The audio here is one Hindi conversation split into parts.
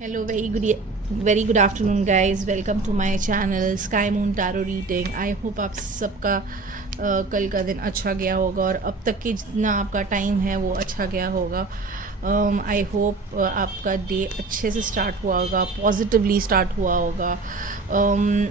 Hello, very good afternoon, guys. Welcome to my channel Sky Moon Tarot Reading. I hope आप सबका कल का दिन अच्छा गया होगा और अब तक के जितना आपका टाइम है वो अच्छा गया होगा. आई होप आपका डे अच्छे से स्टार्ट हुआ होगा, पॉजिटिवली स्टार्ट हुआ होगा.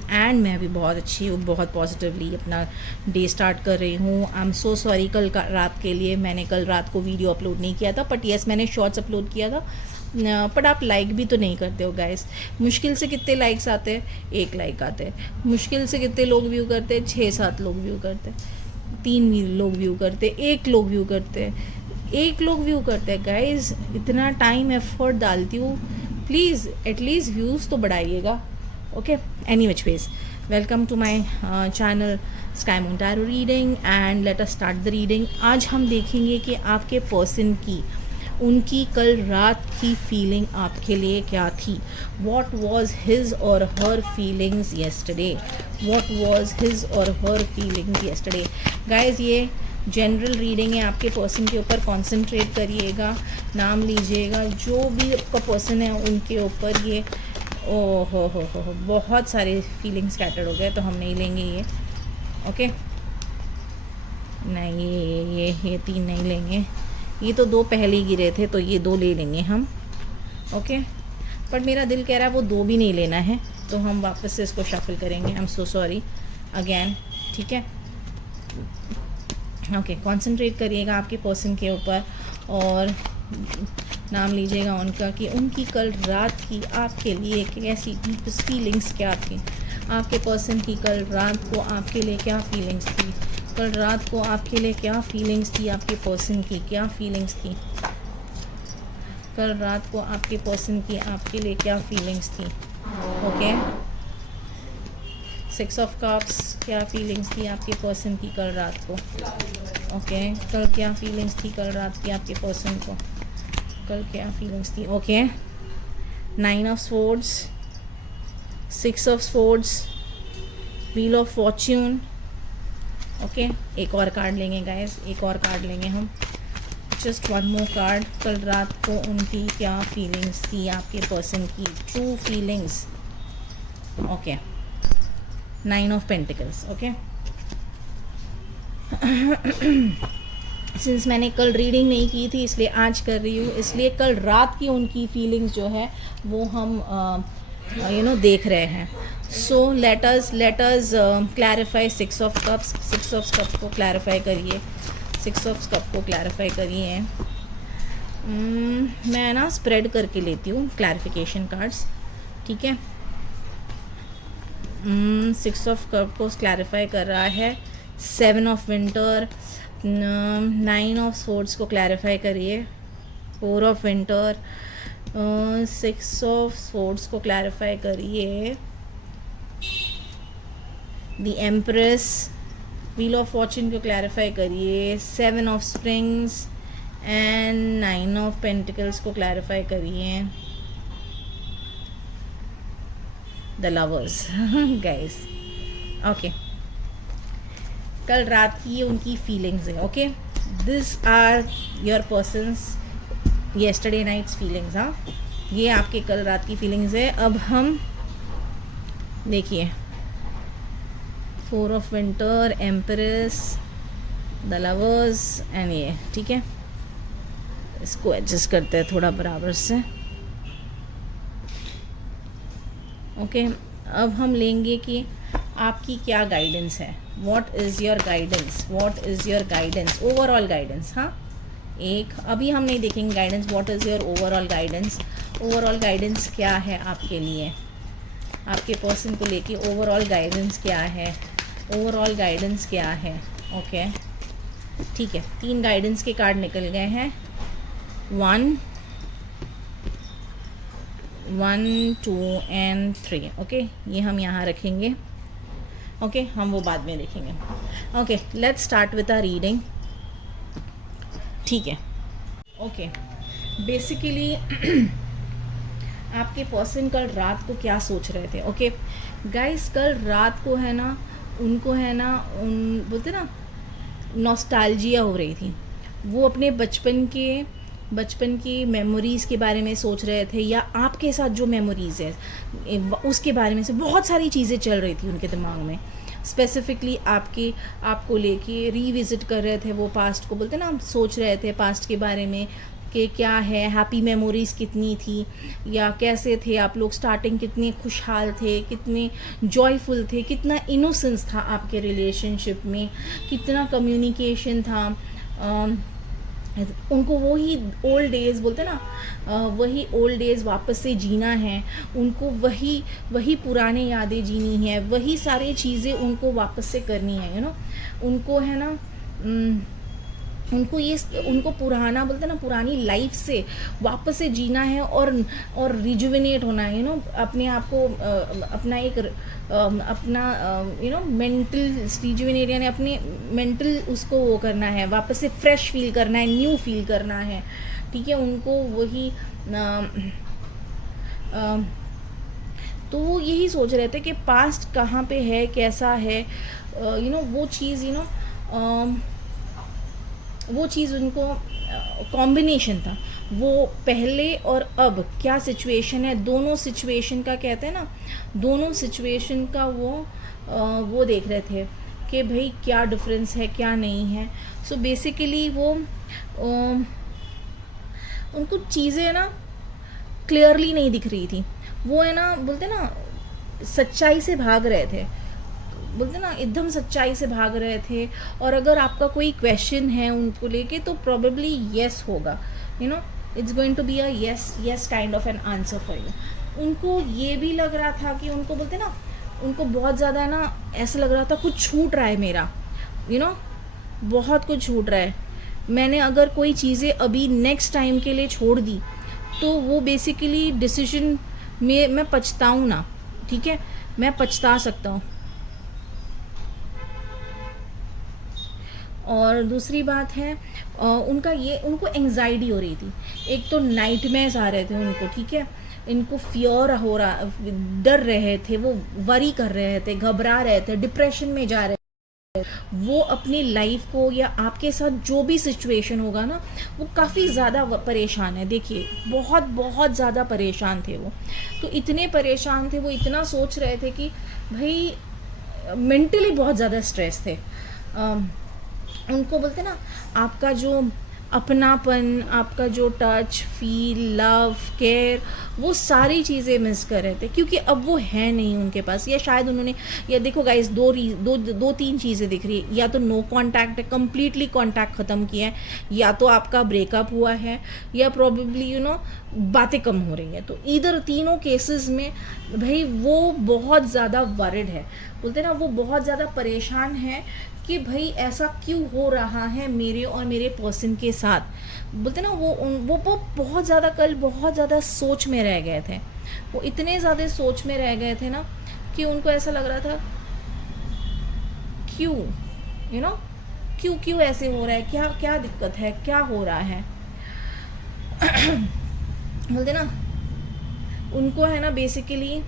एंड मैं भी बहुत अच्छी हूँ, बहुत पॉजिटिवली अपना डे स्टार्ट कर रही हूँ. आई एम सो सॉरी कल का रात के लिए. मैंने कल रात को वीडियो अपलोड नहीं किया था, बट येस मैंने शॉर्ट्स अपलोड किया था. बट आप लाइक भी तो नहीं करते हो गाइस. मुश्किल से कितने लाइक्स आते हैं? 1 लाइक आते हैं. मुश्किल से कितने लोग व्यू करते हैं? 6-7 लोग व्यू करते हैं. 3 लोग व्यू करते हैं. 1 लोग व्यू करते हैं. 1 लोग व्यू करते हैं गाइस. इतना टाइम एफर्ट डालती हूँ, प्लीज़ एटलीस्ट व्यूज़ तो बढ़ाइएगा. Okay, any which ways, welcome to my channel sky moon tarot reading and let us start the reading. आज हम देखेंगे कि आपके पर्सन की, उनकी कल रात की फीलिंग आपके लिए क्या थी. वॉट वॉज हिज और हर feelings yesterday. What was his और हर फीलिंग्स येस्टरडे. गाइज, ये जनरल रीडिंग है. आपके पर्सन के ऊपर कॉन्सेंट्रेट करिएगा, नाम लीजिएगा. जो भी आपका पर्सन है उनके ऊपर ये हो बहुत सारे फीलिंग्स स्कैटर्ड हो गए, तो हम नहीं लेंगे ये. ओके, नहीं ये 3 नहीं लेंगे. ये तो 2 पहले ही गिरे थे, तो ये 2 ले लेंगे हम. ओके, पर मेरा दिल कह रहा है वो 2 भी नहीं लेना है, तो हम वापस से इसको शफल करेंगे. I am so sorry again. ठीक है, ओके. कंसंट्रेट करिएगा आपके पर्सन के ऊपर और नाम लीजिएगा उनका कि उनकी कल रात की आपके लिए कैसी फीलिंग्स क्या थी. आपके पर्सन की कल रात को आपके लिए क्या फीलिंग्स थी. कल रात को आपके लिए क्या फीलिंग्स थी. आपके पर्सन की क्या फीलिंग्स थी. कल रात को आपके पर्सन की आपके लिए क्या फीलिंग्स थी. ओके, 6 ऑफ कप्स, क्या फीलिंग्स थी आपके पर्सन की कल रात को. ओके, कल क्या फीलिंग्स थी कल रात की आपके पर्सन को. कल क्या फीलिंग्स थी. Okay, 9 of swords, 6 of swords, wheel of Fortune. Okay, एक और कार्ड लेंगे गाइस, एक और कार्ड लेंगे हम. जस्ट 1 मोर कार्ड. कल रात को उनकी क्या फीलिंग्स थी आपके पर्सन की, true feelings. Okay, 9 of pentacles. Okay, since मैंने कल रीडिंग नहीं की थी इसलिए आज कर रही हूँ. इसलिए कल रात की उनकी फीलिंग्स जो है वो हम देख रहे हैं. So let us clarify 6 of cups. 6 of cup को क्लैरिफाई करिए. 6 ऑफ कप को क्लैरिफाई करिए. मैं ना स्प्रेड करके लेती हूँ क्लैरिफिकेशन कार्ड्स. ठीक है, 6 ऑफ कप को क्लैरिफाई कर रहा है. 7 ऑफ विंटर, 9 ऑफ स्वॉर्ड्स को क्लैरिफाई करिए. 4 ऑफ विंटर, 6 ऑफ स्वॉर्ड्स को क्लैरिफाई करिए. The empress, wheel of fortune को क्लैरिफाई करिए. 7 of springs and 9 of pentacles को क्लैरिफाई करिए. The lovers guys. ओके, कल रात की उनकी फीलिंग्स है. Okay, this are your persons yesterday night's feelings. हाँ, ये आपके कल रात की फीलिंग्स है. अब हम देखिए, 4 of winter, empress, the lovers and ये. ठीक है, इसको एडजस्ट करते हैं थोड़ा बराबर से. ओके, अब हम लेंगे कि आपकी क्या गाइडेंस है. What is your guidance. What is your guidance, overall guidance. हाँ, एक अभी हम नहीं देखेंगे guidance. What is your overall guidance. Overall guidance क्या है आपके लिए, आपके पर्सन को लेके ओवरऑल गाइडेंस क्या है. ओवरऑल गाइडेंस क्या है. ओके, ठीक है. 3 गाइडेंस के कार्ड निकल गए हैं. 1, 2 एंड 3. ओके, ये हम यहाँ रखेंगे. ओके, हम वो बाद में देखेंगे. Okay, let's start with our reading. ठीक है. ओके, बेसिकली आपके पर्सन कल रात को क्या सोच रहे थे. ओके गाइस, कल रात को है ना, उनको है ना, बोलते ना, नॉस्टैल्जिया हो रही थी. वो अपने बचपन के बचपन की मेमोरीज़ के बारे में सोच रहे थे, या आपके साथ जो मेमोरीज़ है उसके बारे में से बहुत सारी चीज़ें चल रही थी उनके दिमाग में। स्पेसिफिकली आपको लेके रीविज़िट कर रहे थे वो पास्ट को, बोलते ना, हम सोच रहे थे पास्ट के बारे में कि क्या है, हैप्पी मेमोरीज़ कितनी थी, या कैसे थे आप लोग, स्टार्टिंग कितने खुशहाल थे, कितने जॉयफुल थे, कितना इनोसेंस था आपके रिलेशनशिप में, कितना कम्युनिकेशन था। उनको वही ओल्ड डेज़ बोलते ना, वही ओल्ड डेज़ वापस से जीना है उनको, वही पुराने यादें जीनी है, वही सारी चीज़ें उनको वापस से करनी है, उनको है ना, उनको पुराना बोलते ना, पुरानी लाइफ से वापस से जीना है और रिजुविनेट होना है, अपने आप को अपना एक अपना मेंटल रिजुविनेट, यानी अपने मेंटल उसको वो करना है, वापस से फ्रेश फील करना है, न्यू फील करना है, ठीक है। उनको वही तो वो यही सोच रहे थे कि पास्ट कहाँ पे है, कैसा है, वो चीज़ उनको कॉम्बिनेशन था, वो पहले और अब क्या सिचुएशन है, दोनों सिचुएशन का कहते हैं ना, दोनों सिचुएशन का वो देख रहे थे कि भाई क्या डिफरेंस है, क्या नहीं है। सो बेसिकली वो उनको चीज़ें ना क्लियरली नहीं दिख रही थी, वो है ना, बोलते ना, सच्चाई से भाग रहे थे, बोलते ना, एकदम सच्चाई से भाग रहे थे। और अगर आपका कोई क्वेश्चन है उनको लेके तो प्रोबेबली येस होगा, it's going to be a yes kind of an answer for you. उनको ये भी लग रहा था कि उनको बोलते ना, उनको बहुत ज़्यादा ना ऐसा लग रहा था कुछ छूट रहा है मेरा, बहुत कुछ छूट रहा है। मैंने अगर कोई चीज़ें अभी नेक्स्ट टाइम के लिए छोड़ दी तो वो बेसिकली डिसीजन में मैं पछताऊँ ना, ठीक है, मैं पछता सकता हूँ। और दूसरी बात है, उनको एंग्जाइटी हो रही थी, एक तो नाइटमेयर्स आ रहे थे उनको, ठीक है, इनको फियर हो रहा, डर रहे थे, वो वरी कर रहे थे, घबरा रहे थे, डिप्रेशन में जा रहे थे। वो अपनी लाइफ को, या आपके साथ जो भी सिचुएशन होगा ना, वो काफ़ी ज़्यादा परेशान है। देखिए, बहुत बहुत ज़्यादा परेशान थे वो, तो इतने परेशान थे, वो इतना सोच रहे थे कि भाई मेंटली बहुत ज़्यादा स्ट्रेस थे। उनको बोलते ना, आपका जो अपनापन, आपका जो टच, फील, लव, केयर, वो सारी चीज़ें मिस कर रहे थे, क्योंकि अब वो है नहीं उनके पास। या शायद उन्होंने, या देखो गाइस, दो तीन चीज़ें दिख रही है, या तो नो कांटेक्ट है, कम्प्लीटली कांटेक्ट ख़त्म किया है, या तो आपका ब्रेकअप हुआ है, या प्रोबेबली बातें कम हो रही हैं। तो इधर तीनों केसेस में भाई वो बहुत ज़्यादा वरिड है, बोलते ना, वो बहुत ज़्यादा परेशान है कि भाई ऐसा क्यों हो रहा है मेरे और मेरे पर्सन के साथ। बोलते ना, वो बहुत ज़्यादा कल बहुत ज़्यादा सोच में रह गए थे, वो इतने ज़्यादा सोच में रह गए थे ना कि उनको ऐसा लग रहा था क्यों, क्यों ऐसे हो रहा है, क्या क्या दिक्कत है, क्या हो रहा है। बोलते ना, उनको है ना, बेसिकली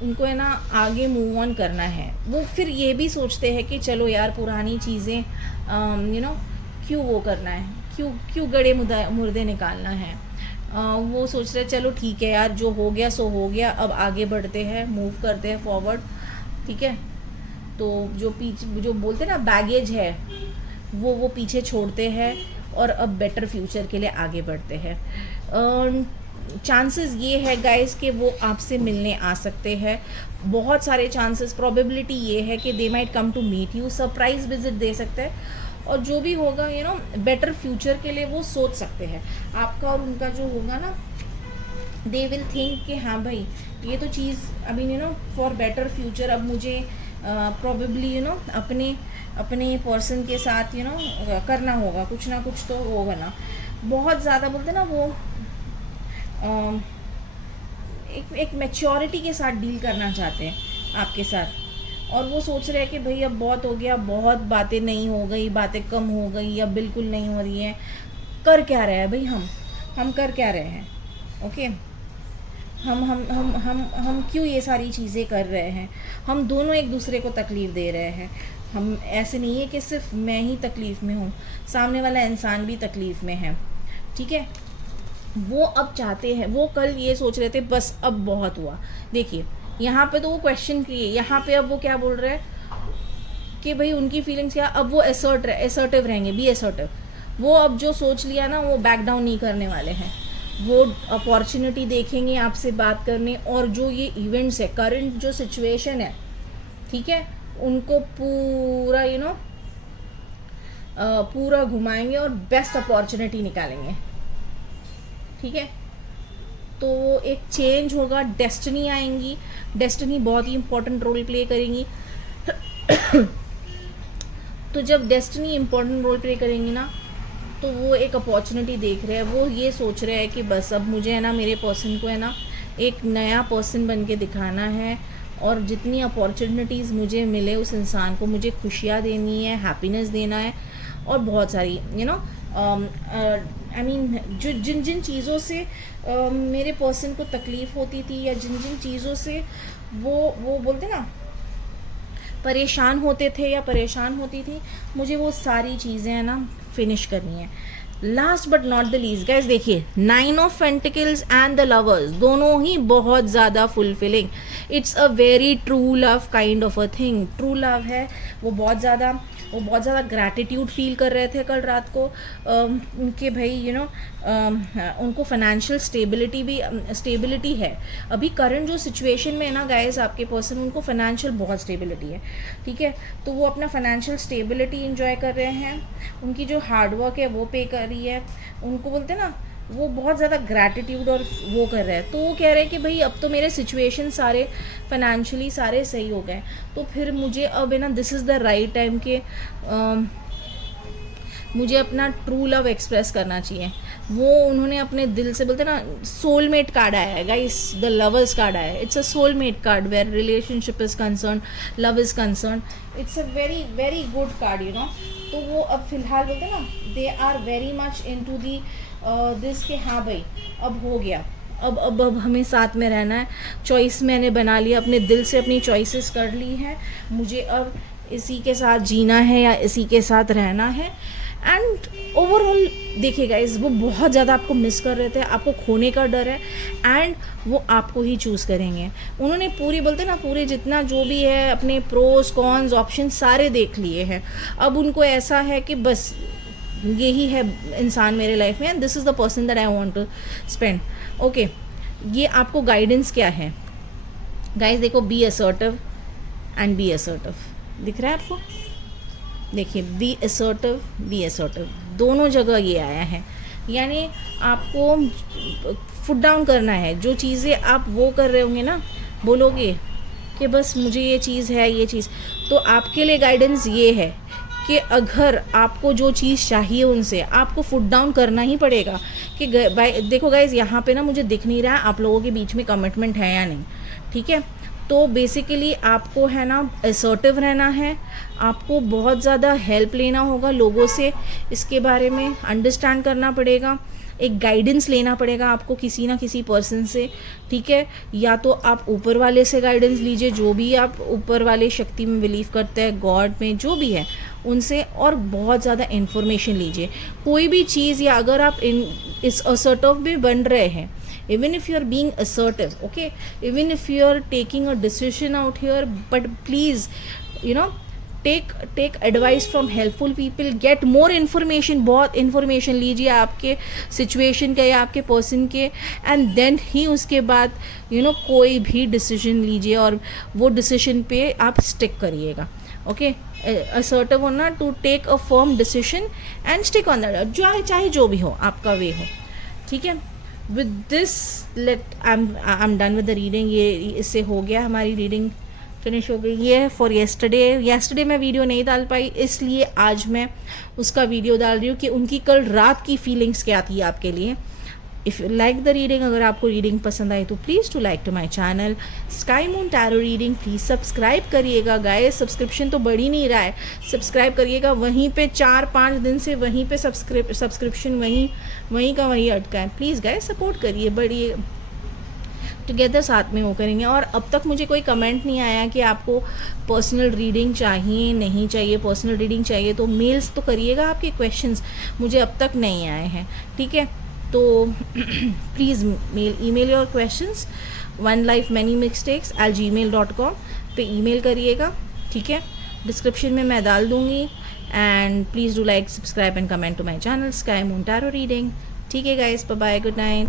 उनको है ना आगे मूव ऑन करना है। वो फिर ये भी सोचते हैं कि चलो यार, पुरानी चीज़ें क्यों वो करना है, क्यों गड़े मुर्दे निकालना है। वो सोच रहे चलो ठीक है यार, जो हो गया सो हो गया, अब आगे बढ़ते हैं, मूव करते हैं फॉरवर्ड, ठीक है। तो जो बोलते हैं ना बैगेज है, वो पीछे छोड़ते हैं और अब बेटर फ्यूचर के लिए आगे बढ़ते हैं। चांसेस ये है गाइस कि वो आपसे मिलने आ सकते हैं, बहुत सारे चांसेस, प्रोबेबिलिटी ये है कि they might come to meet you, surprise visit दे सकते हैं, और जो भी होगा बेटर फ्यूचर के लिए वो सोच सकते हैं। आपका और उनका जो होगा ना, दे विल थिंक कि हाँ भाई, ये तो चीज़ अभी फॉर बेटर फ्यूचर अब मुझे प्रोबेबली अपने पर्सन के साथ करना होगा, कुछ ना कुछ तो होगा ना। बहुत ज़्यादा बोलते ना वो एक मैच्योरिटी के साथ डील करना चाहते हैं आपके साथ, और वो सोच रहे हैं कि भाई अब बहुत हो गया, बहुत बातें नहीं हो गई, बातें कम हो गई या बिल्कुल नहीं हो रही हैं। कर क्या रहे हैं भाई, हम कर क्या रहे हैं, ओके। हम क्यों ये सारी चीज़ें कर रहे हैं, हम दोनों एक दूसरे को तकलीफ़ दे रहे हैं। हम ऐसे नहीं है कि सिर्फ मैं ही तकलीफ़ में हूँ, सामने वाला इंसान भी तकलीफ़ में है, ठीक है। वो अब चाहते हैं, वो कल ये सोच रहे थे बस अब बहुत हुआ। देखिए यहाँ पे तो वो क्वेश्चन किए, यहाँ पे अब वो क्या बोल रहे हैं कि भाई उनकी फीलिंग्स क्या, अब वो असर्टिव रहेंगे, बी असर्टिव। वो अब जो सोच लिया ना वो बैक डाउन नहीं करने वाले हैं, वो अपॉर्चुनिटी देखेंगे आपसे बात करने, और जो ये इवेंट्स है, करंट जो सिचुएशन है, ठीक है, उनको पूरा पूरा घुमाएंगे और बेस्ट अपॉर्चुनिटी निकालेंगे, ठीक है। तो एक चेंज होगा, डेस्टिनी आएंगी, डेस्टिनी बहुत ही इंपॉर्टेंट रोल प्ले करेंगी। तो जब डेस्टिनी इंपॉर्टेंट रोल प्ले करेंगी ना, तो वो एक अपॉर्चुनिटी देख रहे हैं, वो ये सोच रहे हैं कि बस अब मुझे है ना, मेरे पर्सन को है ना एक नया पर्सन बन के दिखाना है, और जितनी अपॉर्चुनिटीज़ मुझे मिले उस इंसान को मुझे खुशियाँ देनी है, हैप्पीनेस देना है, और बहुत सारी आई मीन जो जिन जिन चीज़ों से मेरे पर्सन को तकलीफ़ होती थी, या जिन जिन चीज़ों से वो बोलते ना परेशान होते थे या परेशान होती थी, मुझे वो सारी चीज़ें है ना फिनिश करनी है। Last but not the least guys, देखिए 9 of pentacles and the lovers दोनों ही बहुत ज़्यादा fulfilling. It's a very true love kind of a thing. True love है, वो बहुत ज़्यादा ग्रैटिट्यूड फील कर रहे थे कल रात को, उनके भाई उनको फाइनेंशियल स्टेबिलिटी है। अभी करंट जो सिचुएशन में है ना गाइस, आपके पर्सन उनको फाइनेंशियल बहुत स्टेबिलिटी है, ठीक है। तो वो अपना फाइनेंशियल स्टेबिलिटी इंजॉय कर रहे हैं, उनकी जो हार्डवर्क है वो पे कर रही है, उनको बोलते हैं ना वो बहुत ज़्यादा ग्रैटिट्यूड और वो कर रहे हैं। तो वो कह रहे हैं कि भाई अब तो मेरे सिचुएशन सारे फाइनेंशियली सारे सही हो गए, तो फिर मुझे अब है ना this is the right time के मुझे अपना ट्रू लव एक्सप्रेस करना चाहिए। वो उन्होंने अपने दिल से, बोलते ना सोलमेट कार्ड आया है गाइस, द लवर्स कार्ड आया है। It's a soulmate card where relationship is concern, love is concern. It's a very very good card तो वो अब फिलहाल बोलते ना they are very much into the this के हाँ भाई अब हो गया, अब हमें साथ में रहना है। चॉइस मैंने बना लिया, अपने दिल से अपनी चॉइसेस कर ली हैं, मुझे अब इसी के साथ जीना है या इसी के साथ रहना है। एंड ओवरऑल देखिए गाइस, वो बहुत ज़्यादा आपको मिस कर रहे थे, आपको खोने का डर है, एंड वो आपको ही चूज़ करेंगे। उन्होंने पूरी बोलते ना पूरे जितना जो भी है अपने प्रोस कॉन्स ऑप्शन सारे देख लिए हैं। अब उनको ऐसा है कि बस यही है इंसान मेरे लाइफ में, and this is the person that I want to spend. Okay, ये आपको गाइडेंस क्या है गाइस? देखो, be assertive and be assertive दिख रहा है आपको? देखिए, बी असर्टिव दोनों जगह ये आया है, यानी आपको फुट डाउन करना है। जो चीज़ें आप वो कर रहे होंगे ना, बोलोगे कि बस मुझे ये चीज़ है, ये चीज़, तो आपके लिए गाइडेंस ये है कि अगर आपको जो चीज़ चाहिए उनसे आपको फुट डाउन करना ही पड़ेगा। कि देखो गाइज, यहाँ पे ना मुझे दिख नहीं रहा है आप लोगों के बीच में कमिटमेंट है या नहीं, ठीक है। तो बेसिकली आपको है ना असर्टिव रहना है, आपको बहुत ज़्यादा हेल्प लेना होगा लोगों से, इसके बारे में अंडरस्टैंड करना पड़ेगा, एक गाइडेंस लेना पड़ेगा आपको किसी ना किसी पर्सन से, ठीक है। या तो आप ऊपर वाले से गाइडेंस लीजिए, जो भी आप ऊपर वाले शक्ति में बिलीव करते हैं, गॉड में, जो भी है उनसे, और बहुत ज़्यादा इन्फॉर्मेशन लीजिए कोई भी चीज़। या अगर आप इस असर्टिव में बन रहे हैं, even if you are being assertive, okay, even if you are taking a decision out here, but please take advice from helpful people, get more information, बहुत information लीजिए आपके situation के या आपके person के, and then ही उसके बाद कोई भी decision लीजिए और वो decision पे आप stick करिएगा। ओके, assertive होना, to take a firm decision and stick on that, चाहे जो भी हो आपका वे हो, ठीक है। With this, I'm done with the reading। ये इससे हो गया, हमारी रीडिंग फिनिश हो गई। ये फॉर येस्टरडे मैं वीडियो नहीं डाल पाई, इसलिए आज मैं उसका वीडियो डाल रही हूँ कि उनकी कल रात की फीलिंग्स क्या थी आपके लिए। If you like the reading, अगर आपको रीडिंग पसंद आई तो please to like to my channel sky moon tarot Reading. Please subscribe करिएगा गाइस, सब्सक्रिप्शन तो बढ़ ही नहीं रहा है, सब्सक्राइब करिएगा। वहीं पे 4-5 दिन से वहीं पे सब्सक्रिप्शन वहीं का वहीं अटका है। प्लीज़ गाइस सपोर्ट करिए, बढ़िए, टुगेदर साथ में वो करेंगे। और अब तक मुझे कोई कमेंट नहीं आया कि आपको पर्सनल रीडिंग चाहिए नहीं चाहिए। पर्सनल रीडिंग चाहिए तो मेल्स तो करिएगा, आपके क्वेश्चंस मुझे अब तक नहीं आए हैं, ठीक है। तो please email your questions onelifemanymistakes@gmail.com पे ईमेल करिएगा, ठीक है। डिस्क्रिप्शन में मैं डाल दूँगी। And please do like, subscribe and comment to my channel sky moon tarot Reading. ठीक है guys, bye bye, good night.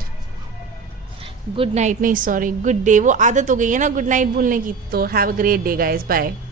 Good night नहीं, सॉरी, गुड डे। वो आदत हो गई है ना गुड नाइट बोलने की। तो have a great day guys, bye.